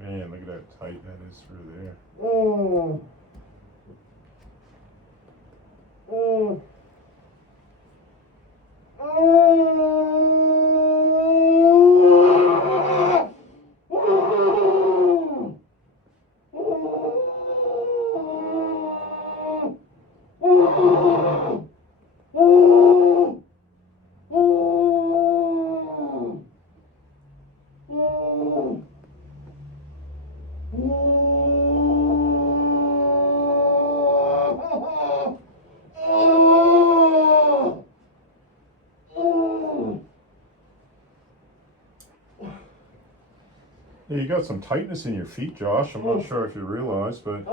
Man, look at how tight that is through there. Yeah, you got some tightness in your feet, Josh. I'm not sure if you realize, but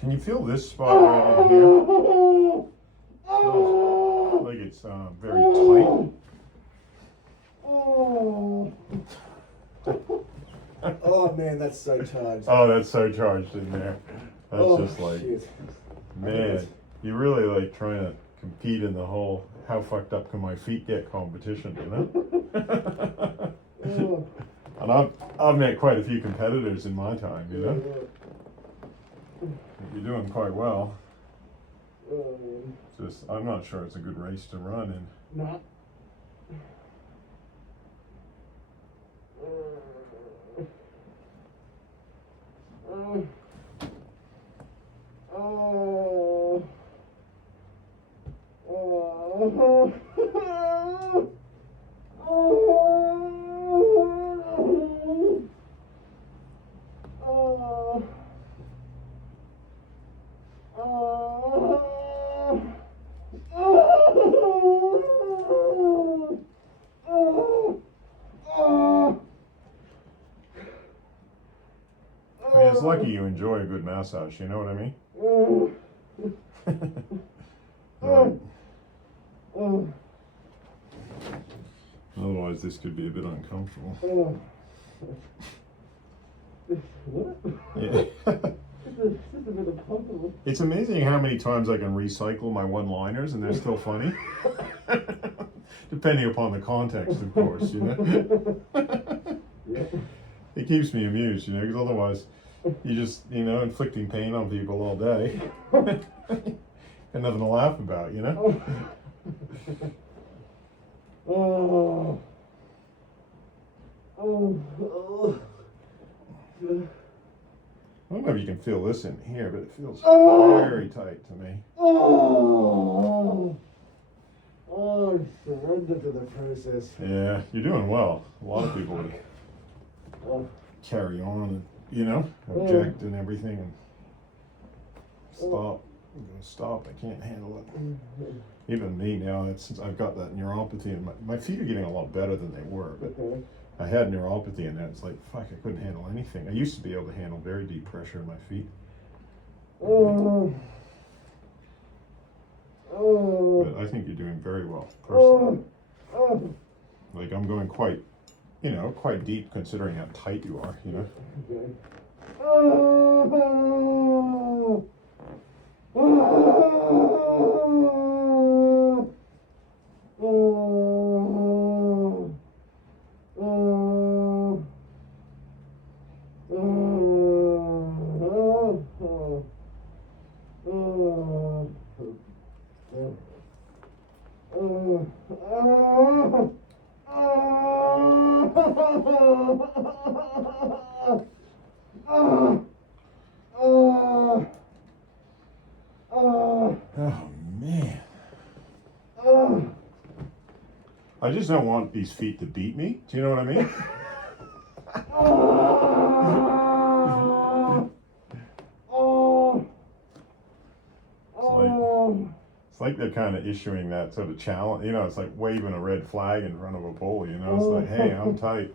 can you feel this spot right in here? Feels like it's very tight. Oh man, that's so charged. Oh, that's so charged in there. That's just like, shit. man, you're really like trying to compete in the whole how fucked up can my feet get competition, you know? And I've met quite a few competitors in my time, you know? You're doing quite well. Just, I'm not sure it's a good race to run in. Nah. it's lucky you enjoy a good massage, you know what I mean? Otherwise, this could be a bit uncomfortable. Yeah. It's amazing how many times I can recycle my one-liners and they're still funny. Depending upon the context, of course, you know. It keeps me amused, you know, because otherwise you just, you know, inflicting pain on people all day. And nothing to laugh about, you know. I don't know if you can feel this in here, but it feels very tight to me. Surrender to the process. Yeah, you're doing well. A lot of people would carry on and, you know, object and everything and stop. I'm gonna stop. I can't handle it. Even me now, since I've got that neuropathy, and my feet are getting a lot better than they were, but I had neuropathy and it's like, fuck, I couldn't handle anything. I used to be able to handle very deep pressure in my feet. But I think you're doing very well, personally. Like, I'm going quite, you know, quite deep considering how tight you are, you know. Oh man. I just don't want these feet to beat me. Do you know what I mean? It's like they're kind of issuing that sort of challenge. You know, it's like waving a red flag in front of a bull. You know, it's like, hey, I'm tight.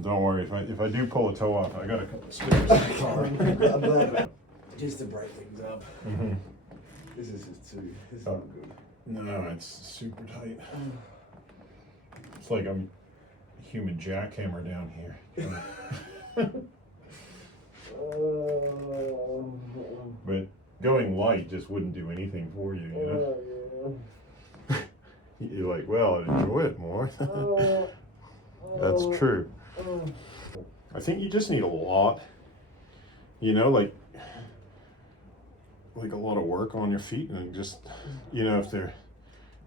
Don't worry, if I do pull a toe off, I got a couple of spares in the car. Just to break things up. This is just too. This is not good. No, it's super tight. It's like I'm a human jackhammer down here. But going light just wouldn't do anything for you, you know? You're like, well, I'd enjoy it more. That's true. I think you just need a lot, you know, like a lot of work on your feet, and just, you know, if they're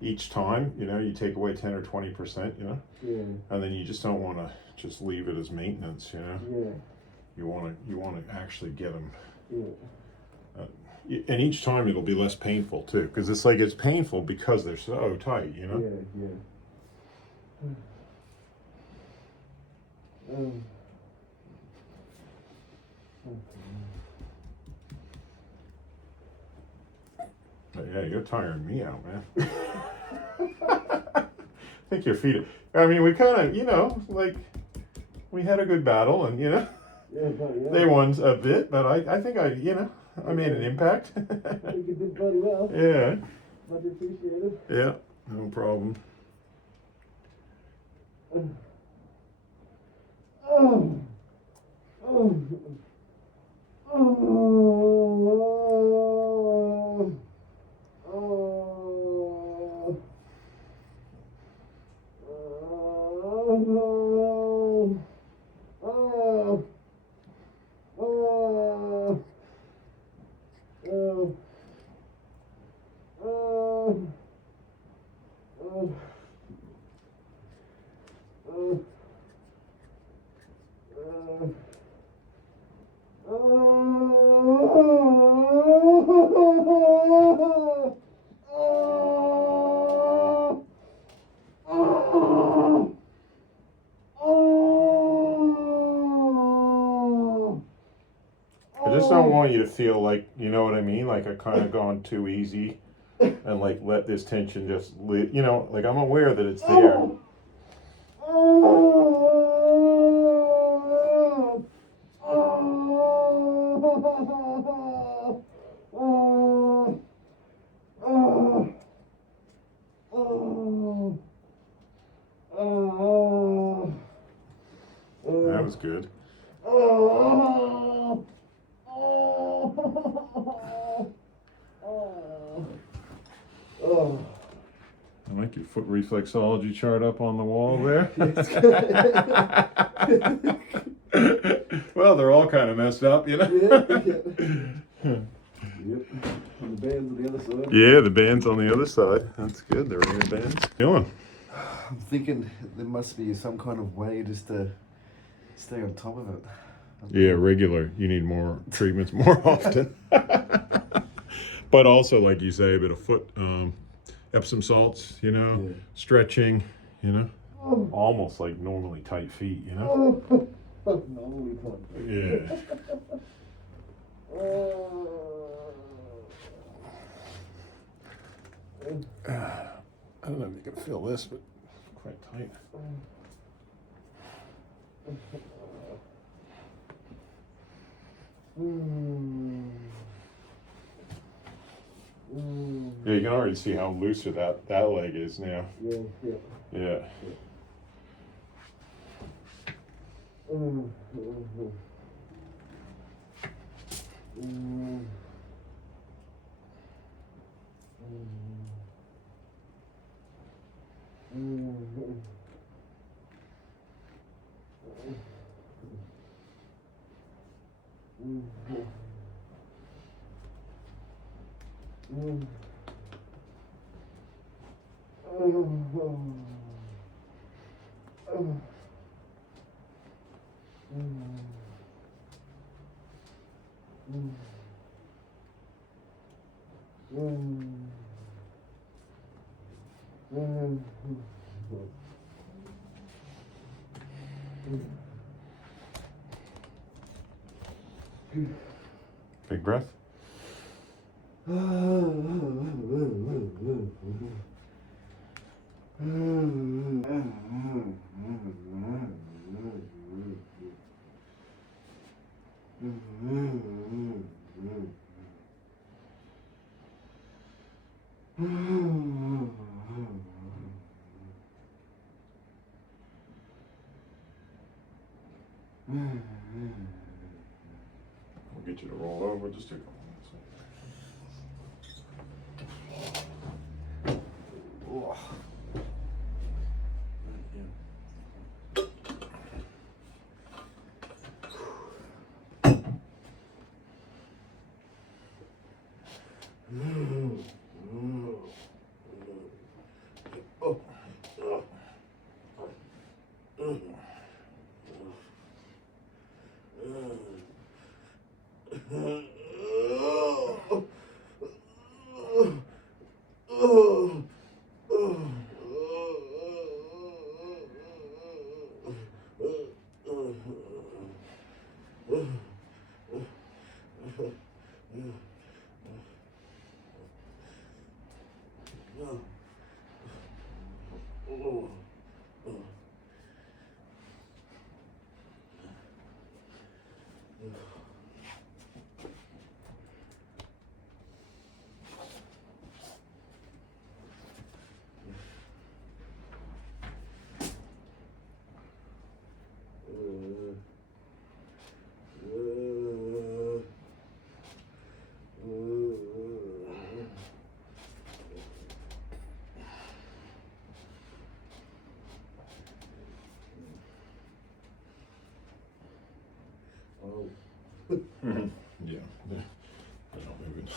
each time, you know, you take away 10 or 20%, you know, and then you just don't want to just leave it as maintenance, you know. You want to actually get them. And each time it'll be less painful too, because it's like it's painful because they're so tight, you know. But yeah, you're tiring me out, man. I think your feet are, I mean, we kind of, you know, like, we had a good battle, and, you know, they won a bit, but I think you know, I made an impact. I think you did very well. Yeah. Much appreciated. Yeah, no problem. I just don't want you to feel like, you know what I mean, like I've kind of gone too easy and like let this tension just you know, like I'm aware that it's there. That was good. I like your foot reflexology chart up on the wall there. Well, they're all kind of messed up, you know? Yep. And the band's on the other side. Yeah, the band's on the other side. That's good, the rear band's. Doing? I'm thinking there must be some kind of way just to stay on top of it. Yeah, regular. You need more treatments more often. But also, like you say, a bit of foot, Epsom salts, you know, Yeah. stretching, you know, almost like normally tight feet, you know. Yeah. I don't know if you can feel this, but it's quite tight. Yeah, you can already see how looser that leg is now. Yeah, yeah. Yeah. Big breath. We'll get you to roll over. Just take a couple minutes. Yeah. They're not moving.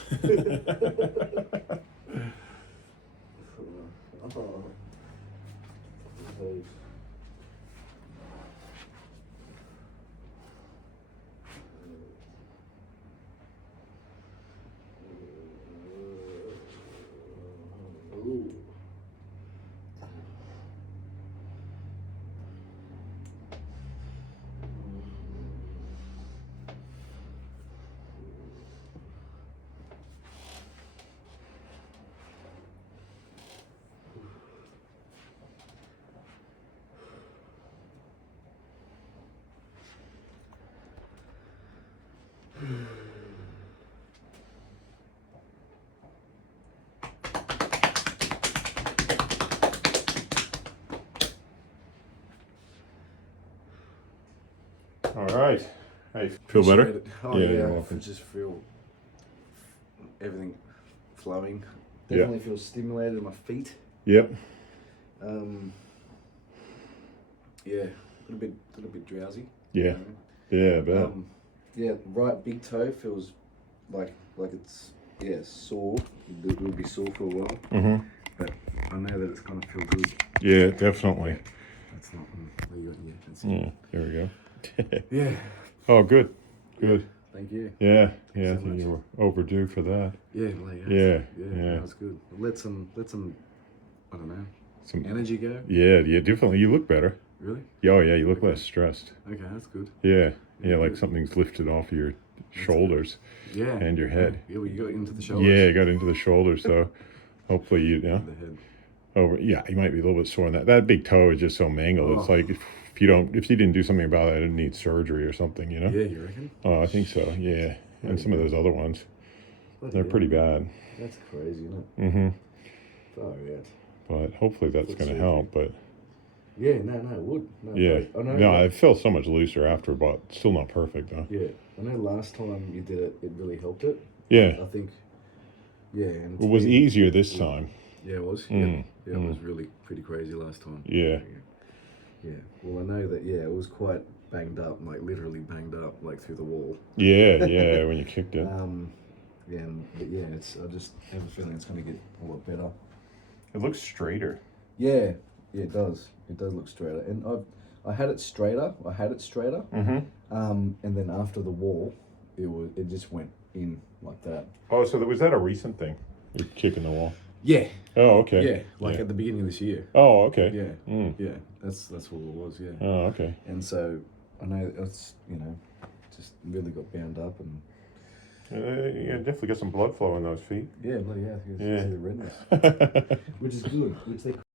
All right. Hey, feel better? Appreciate it. Oh Yeah, yeah, you're I welcome. just feel everything flowing. Yeah. Definitely feel stimulated in my feet. Yep. Yeah, a little bit drowsy. Yeah. You Yeah, I bet. know? Yeah, right big toe feels like it's sore. It will be sore for a while, Mm-hmm. but I know that it's gonna feel good. Yeah, definitely. That's not. There you go. Yeah, that's Yeah, it. there we go. Yeah. Oh, good. Good. Thank you. Yeah, Thanks so I think much. you were overdue for that. Yeah, Yeah. That's good. Let some, I don't know, Some energy go. Yeah, definitely. You look better. Really? Oh, yeah, you look Okay. less stressed. Okay, that's good. Yeah, like good. something's lifted off your shoulders Yeah. and your head. Yeah, well, you got into the shoulders. Yeah, you got into the shoulders, so hopefully you know. The head. Yeah, you might be a little bit sore on that. That big toe is just so mangled. It's Oh. like if you didn't do something about it, it'd need surgery or something, you know? Yeah, you reckon? Oh, I think so, yeah. And some of those other ones, they're pretty bad. That's crazy, isn't it? Mm-hmm. Oh, yeah. But hopefully that's Foot going to surgery. help, but Yeah, no, it would. No, yeah. I know. No, I feel so much looser after, but still not perfect, though. Yeah, I know last time you did it, it really helped it. Yeah. I think, and It was easier this time. Yeah, it was. Mm, Yeah, it was really pretty crazy last time. Yeah. Yeah. Well, I know that. Yeah, it was quite banged up, like literally banged up, like through the wall. Yeah, when you kicked it. But yeah, I just have a feeling it's going to get a lot better. It looks straighter. Yeah, it does. It does look straighter, and I had it straighter. Mm-hmm. And then after the wall, it just went in like that. Oh, so was that a recent thing? You're kicking the wall. Yeah. Oh, okay. Yeah, like at the beginning of this year. Oh, okay. Yeah. Mm. Yeah. That's what it was. Yeah. Oh, okay. And so I know it's just really got bound up and. You definitely got some blood flow in those feet. Yeah, bloody hell. You Yeah. see the redness, which is good. Which they